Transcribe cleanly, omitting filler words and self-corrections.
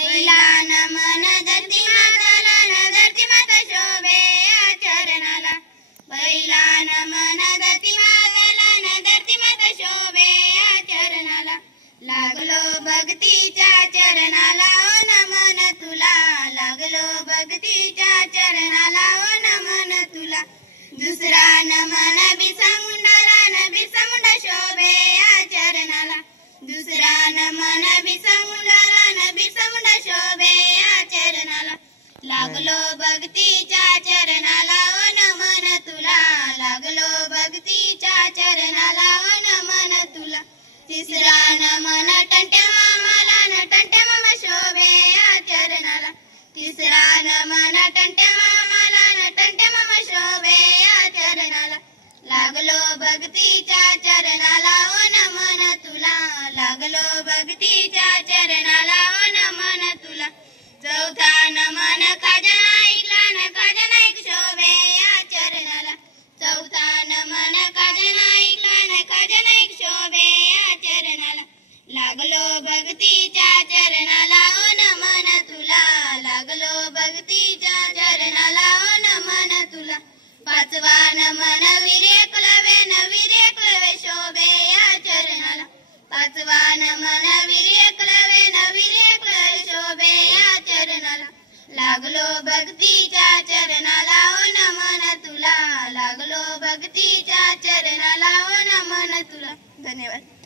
पहिला नमन धरती माताला न धरती माता शोभे या चरणाला. पहिला नमन धरती माताला न धरती माता शोभे या चरणाला. लागलो भक्तीच्या चरणाला ओ नमन तुला. लागलो भक्तीच्या चरणाला ओ नमन तुला. दुसरा नमन बिरसा मुंडाला न बिरसा मुंडा शोभे या चरणाला. दुसरा नमन बिरसा मुंडाला न बिरसा मुंडा शोभे या चरणाला. लागलो भक्तीच्या चरणाला ओ नमन तुला. लागलो भक्तीच्या चरणाला ओ नमन तुला. तिसरा नमन टंट्या मामाला न टंट्या मामा शोभे या चरणाला. तिसरा नमन टंट्या मामाला न टंट्या मामा शोभे या चरणाला. लागलो भक्तीच्या चरणाला ओ नमन तुला. लागलो भक्तीच्या चरणाला ओ नमन तुला. चौथा नमन खाजा नाईकला न खाजा नाईक शोभे या चरणाला. चौथा नमन खाजा नाईकला न खाजा नाईक शोभे या चरणाला. लागलो भक्तीच्या चरणाला ओ नमन तुला. लागलो भक्तीच्या चरणाला ओ नमन तुला. पाचवा नमन वीर एकलव्य न वीर एकलव्य शोभे या चरणाला. पाचवा नमन वीर एकलव्य न वीर एकलव्य शोभे या चरणाला. लागलो भक्तीच्या चरणाला ओ नमन तुला. लागलो भक्तीच्या चरणाला ओ नमन तुला. धन्यवाद.